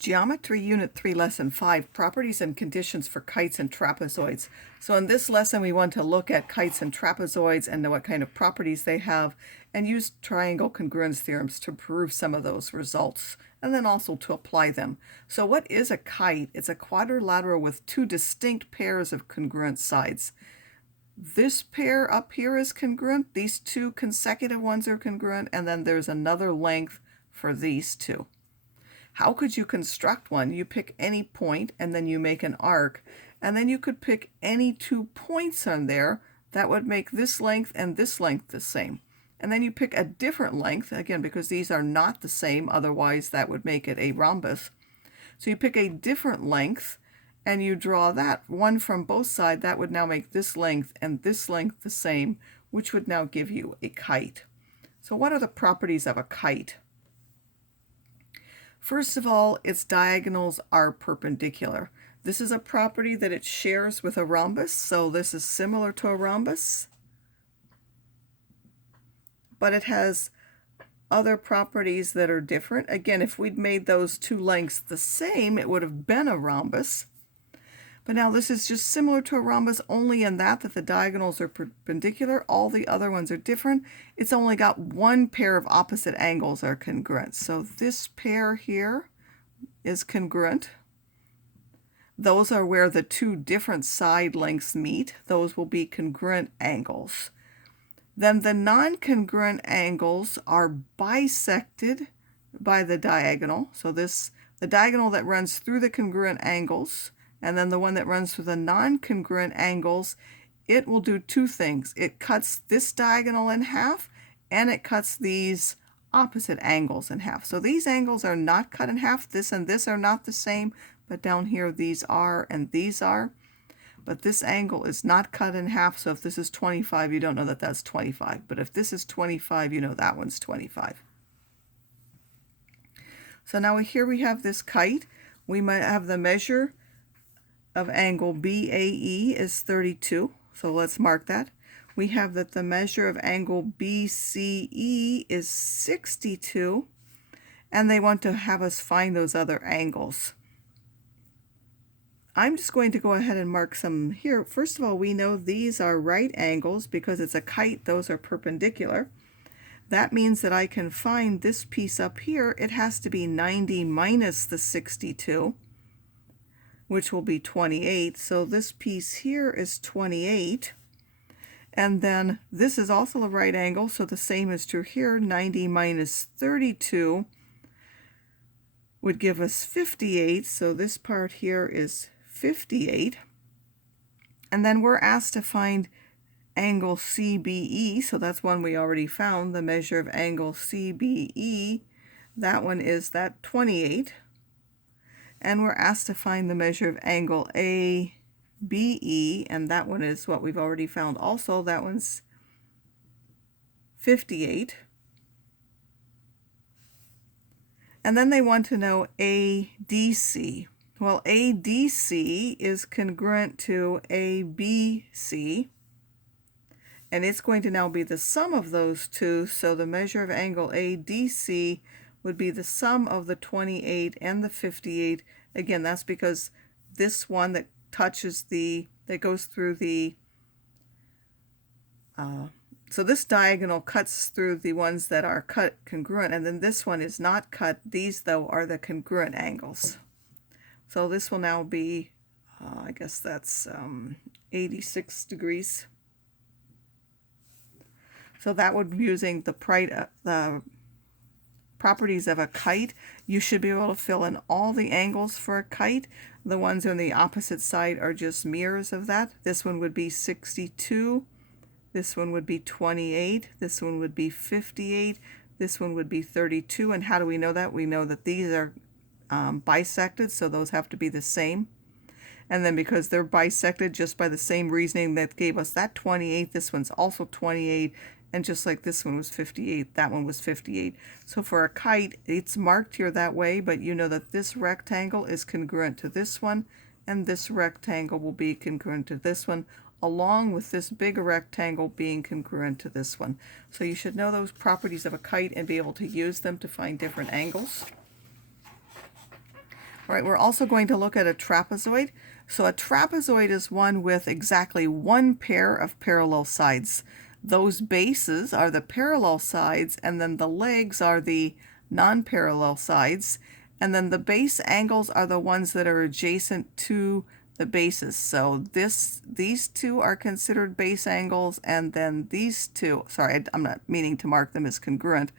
Geometry Unit 3, Lesson 5, Properties and Conditions for Kites and Trapezoids. So in this lesson we want to look at kites and trapezoids and know what kind of properties they have and use triangle congruence theorems to prove some of those results and then also to apply them. So what is a kite? It's a quadrilateral with two distinct pairs of congruent sides. This pair up here is congruent, these two consecutive ones are congruent, and then there's another length for these two. How could you construct one? You pick any point and then you make an arc, and then you could pick any 2 points on there that would make this length and this length the same. And then you pick a different length, again because these are not the same, otherwise that would make it a rhombus. So you pick a different length and you draw that one from both sides. That would now make this length and this length the same, which would now give you a kite. So what are the properties of a kite? First of all, its diagonals are perpendicular. This is a property that it shares with a rhombus, so this is similar to a rhombus. But it has other properties that are different. Again, if we'd made those two lengths the same, it would have been a rhombus. But now this is just similar to a rhombus only in that the diagonals are perpendicular. All the other ones are different. It's only got one pair of opposite angles are congruent. So this pair here is congruent. Those are where the two different side lengths meet. Those will be congruent angles. Then the non-congruent angles are bisected by the diagonal. So the diagonal that runs through the congruent angles, and then the one that runs through the non-congruent angles, it will do two things. It cuts this diagonal in half, and it cuts these opposite angles in half. So these angles are not cut in half. This and this are not the same, but down here these are and these are. But this angle is not cut in half, so if this is 25, you don't know that that's 25. But if this is 25, you know that one's 25. So now here we have this kite. We might have the measure of angle BAE is 32, so let's mark that. We have that the measure of angle BCE is 62, and they want to have us find those other angles. I'm just going to go ahead and mark some here. First of all, we know these are right angles because it's a kite, those are perpendicular. That means that I can find this piece up here. It has to be 90 minus the 62. Which will be 28. So this piece here is 28. And then this is also a right angle, so the same is true here. 90 minus 32 would give us 58. So this part here is 58. And then we're asked to find angle CBE. So that's one we already found. The measure of angle CBE, that one is that 28. And we're asked to find the measure of angle ABE, and that one is what we've already found also. That one's 58. And then they want to know ADC. Well, ADC is congruent to ABC, and it's going to now be the sum of those two, so the measure of angle ADC would be the sum of the 28 and the 58. Again, that's because this one that touches that goes through the, so this diagonal cuts through the ones that are cut congruent, and then this one is not cut. These, though, are the congruent angles. So this will now be, I guess that's 86 degrees. So that would be using the properties of a kite. You should be able to fill in all the angles for a kite. The ones on the opposite side are just mirrors of that. This one would be 62. This one would be 28. This one would be 58. This one would be 32. And how do we know that? We know that these are bisected, so those have to be the same. And then because they're bisected just by the same reasoning that gave us that 28, this one's also 28. And just like this one was 58, that one was 58. So for a kite, it's marked here that way, but you know that this rectangle is congruent to this one, and this rectangle will be congruent to this one, along with this bigger rectangle being congruent to this one. So you should know those properties of a kite and be able to use them to find different angles. All right, we're also going to look at a trapezoid. So a trapezoid is one with exactly one pair of parallel sides. Those bases are the parallel sides, and then the legs are the non-parallel sides, and then the base angles are the ones that are adjacent to the bases. So these two are considered base angles, and then these two, sorry, I'm not meaning to mark them as congruent.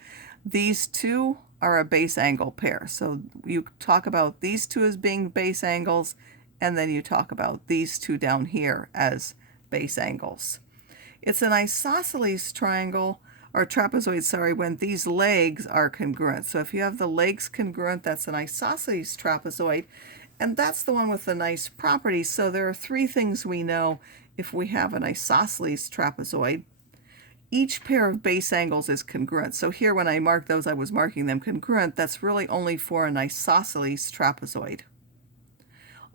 These two are a base angle pair. So you talk about these two as being base angles, and then you talk about these two down here as base angles. It's an isosceles triangle, or trapezoid, sorry, when these legs are congruent. So if you have the legs congruent, that's an isosceles trapezoid, and that's the one with the nice properties. So there are three things we know if we have an isosceles trapezoid. Each pair of base angles is congruent. So here when I marked those, I was marking them congruent. That's really only for an isosceles trapezoid.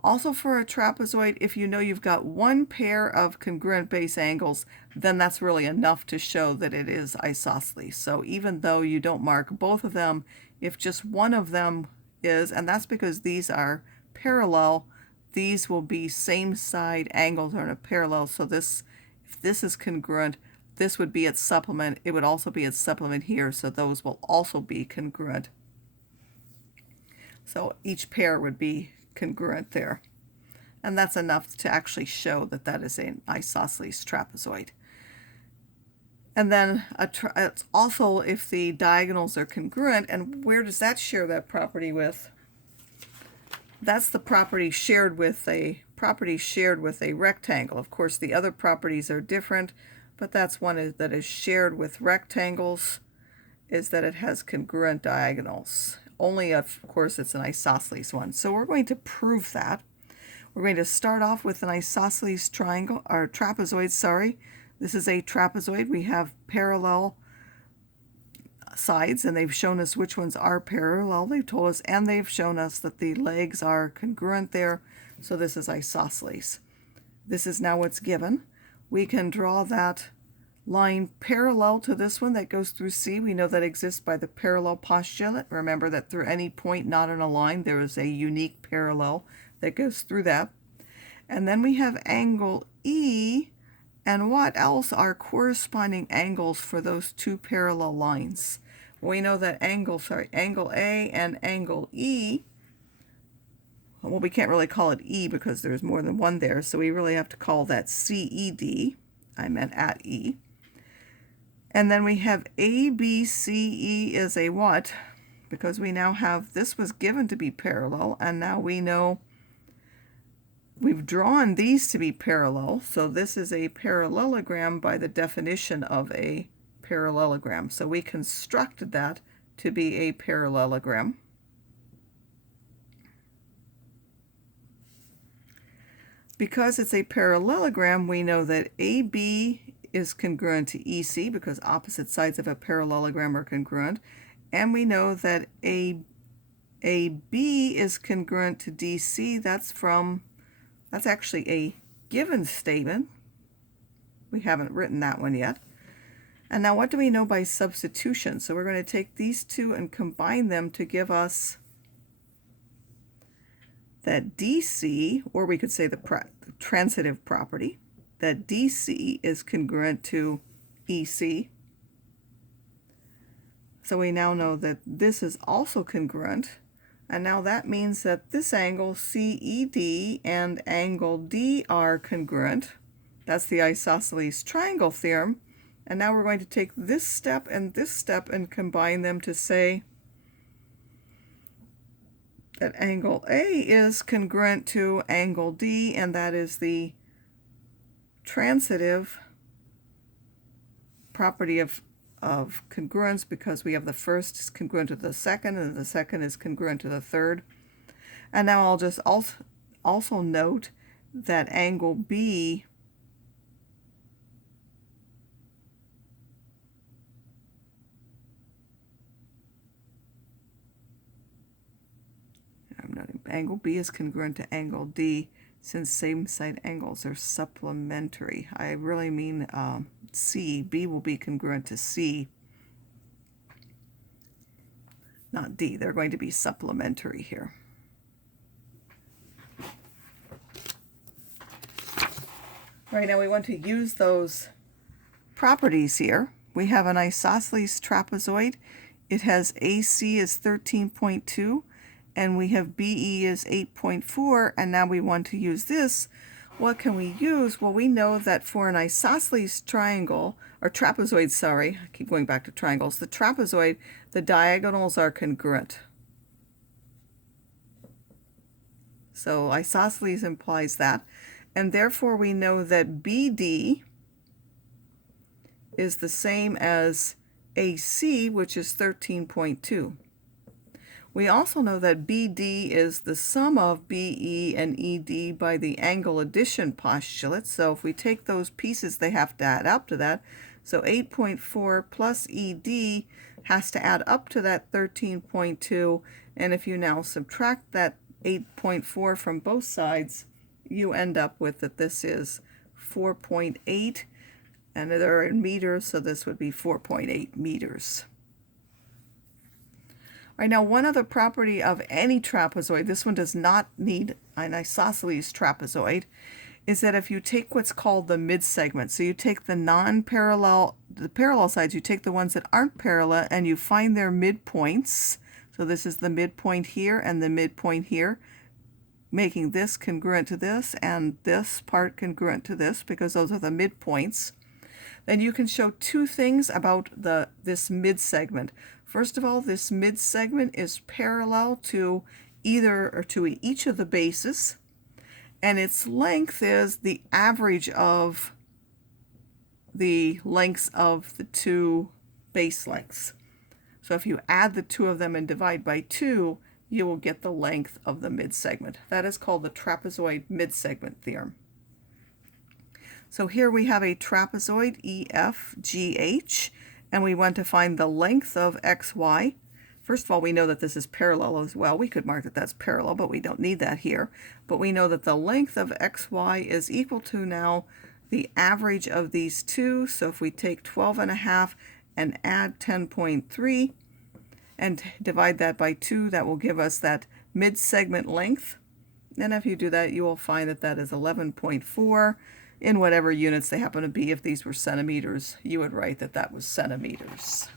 Also for a trapezoid, if you know you've got one pair of congruent base angles, then that's really enough to show that it is isosceles. So even though you don't mark both of them, if just one of them is, and that's because these are parallel, these will be same side angles are in a parallel. So this, if this is congruent, this would be its supplement. It would also be its supplement here, so those will also be congruent. So each pair would be congruent there. And that's enough to actually show that that is an isosceles trapezoid. And then it's also if the diagonals are congruent, and where does that share that property with? That's the property shared with a rectangle. Of course, the other properties are different, but that's one that is shared with rectangles, is that it has congruent diagonals. Only, of course, it's an isosceles one. So we're going to prove that. We're going to start off with an isosceles triangle, or trapezoid, sorry. This is a trapezoid. We have parallel sides, and they've shown us which ones are parallel. They've told us, and they've shown us that the legs are congruent there. So this is isosceles. This is now what's given. We can draw that line parallel to this one that goes through C. We know that exists by the parallel postulate. Remember that through any point not in a line, there is a unique parallel that goes through that. And then we have angle E, and what else are corresponding angles for those two parallel lines? We know that angle A and angle E, well, we can't really call it E because there's more than one there, so we really have to call that CED. I meant at E. And then we have ABCE is a what? Because we now have, this was given to be parallel, and now we know we've drawn these to be parallel, so this is a parallelogram by the definition of a parallelogram. So we constructed that to be a parallelogram. Because it's a parallelogram, we know that AB is congruent to EC because opposite sides of a parallelogram are congruent. And we know that AB is congruent to DC. That's actually a given statement. We haven't written that one yet. And now what do we know by substitution? So we're going to take these two and combine them to give us that DC, or we could say the transitive property, that DC is congruent to EC. So we now know that this is also congruent, and now that means that this angle CED and angle D are congruent. That's the isosceles triangle theorem. And now we're going to take this step and combine them to say that angle A is congruent to angle D, and that is the transitive property of congruence, because we have the first is congruent to the second, and the second is congruent to the third. And now I'll just also note that angle B angle B is congruent to angle D, since same side angles are supplementary. I really mean C. B will be congruent to C, not D. They're going to be supplementary here. All right, now we want to use those properties here. We have an isosceles trapezoid. It has AC is 13.2 and we have BE is 8.4, and now we want to use this. What can we use? Well, we know that for an isosceles triangle, or trapezoid, sorry, I keep going back to triangles, the trapezoid, the diagonals are congruent. So isosceles implies that, and therefore we know that BD is the same as AC, which is 13.2. We also know that BD is the sum of BE and ED by the angle addition postulate. So if we take those pieces, they have to add up to that. So 8.4 plus ED has to add up to that 13.2. And if you now subtract that 8.4 from both sides, you end up with that this is 4.8. And they're in meters, so this would be 4.8 meters. All right, now one other property of any trapezoid, this one does not need an isosceles trapezoid, is that if you take what's called the midsegment, so you take the non-parallel, the parallel sides, you take the ones that aren't parallel and you find their midpoints. So this is the midpoint here and the midpoint here, making this congruent to this and this part congruent to this because those are the midpoints. Then you can show two things about this midsegment. First of all, this midsegment is parallel to either or to each of the bases, and its length is the average of the lengths of the two base lengths. So if you add the two of them and divide by 2, you will get the length of the midsegment. That is called the Trapezoid Midsegment Theorem. So here we have a trapezoid EFGH, and we want to find the length of XY. First of all, we know that this is parallel as well. We could mark that that's parallel, but we don't need that here. But we know that the length of XY is equal to now the average of these two. So if we take 12.5 and add 10.3 and divide that by 2, that will give us that mid-segment length. And if you do that, you will find that that is 11.4 in whatever units they happen to be. If these were centimeters, you would write that that was centimeters.